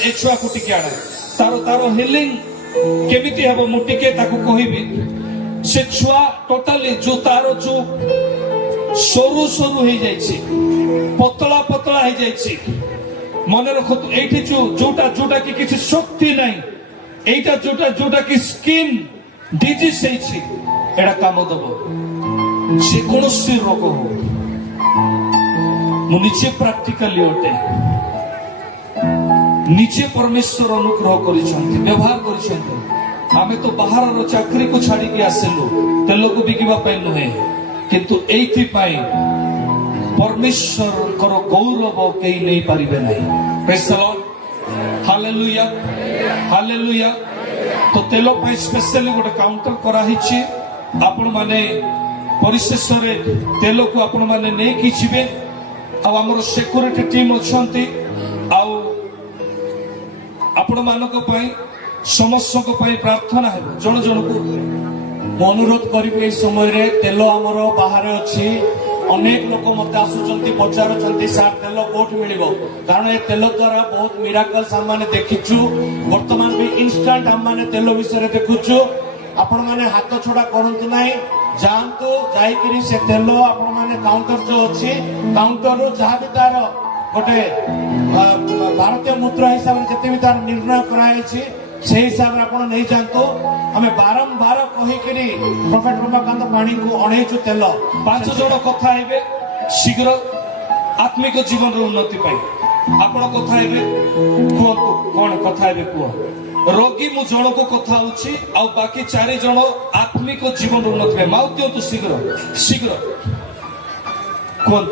ए छुआ को टिके आण तारो तारो हिलिंग केमिति हबो मु टिके ताको कहिबी से छुआ टोटली जो तारो जो सरू सरू हो जाइछि पतला पतला हो जाइछि मन रखो एठी जोटा जोटा की किसी शक्ति नहीं एटा जोटा जोटा की स्किन डिजीज है एड़ा काम दबो जे कोनोसी रोग हो मु निचे प्रैक्टिकली ओटे निचे परमेश्वर अनुग्रह करिसंती व्यवहार करिसंती आमे तो बाहर रो चाकरी को छाड़ी के आसेलु तेल को बिकिबा पय नहे किंतु एथि पाई परमेश्वर कर गौरव कई नहीं पारिबे नहीं praise the Lord hallelujah hallelujah तो तेलो पाई स्पेशली गोटे काउंटर करा हिची आपण माने परिशेष रे तेलो को आपण माने नै कि छिबे आ हमर सिक्योरिटी टीम अछंती आ आपण मानक पाई समस्त को पाई प्रार्थना है जण जण को अनुरोध करी समय रे तेल आमर बाहर अच्छी अनेक लोक मत आसुचंती पचारुचंती सार तेल कोठ मिलिबो कारण ए तेल द्वारा बहुत मिराकल्स हम माने देखिछु वर्तमान भी इंस्टेंट हम माने तेल विषय रे देखुछु आपण माने हाथ छोड़ा करंतु नाही जानतो जाई करी से तेल आपण माने काउंटर जो अछि काउंटर रो जहा भी तार गोटे भारतीय मुद्रा हिसाब रे जते भी तार निर्णय कराई छी से हिसाब रे आपण नहीं जानतो हमें बारंबार कहि करी प्रोफेट रमाकांत पानी को अणेचु तेल 5 जण कथा हेबे शीघ्र आत्मिक जीवन रो उन्नति पाई आपण कथा हेबे कोन कोन कथा हेबे को रोगी मु जण को कथा होछि आ बाकी 4 जण आत्मिक जीवन रो उन्नति पाई माउतियो तो शीघ्र शीघ्र कोन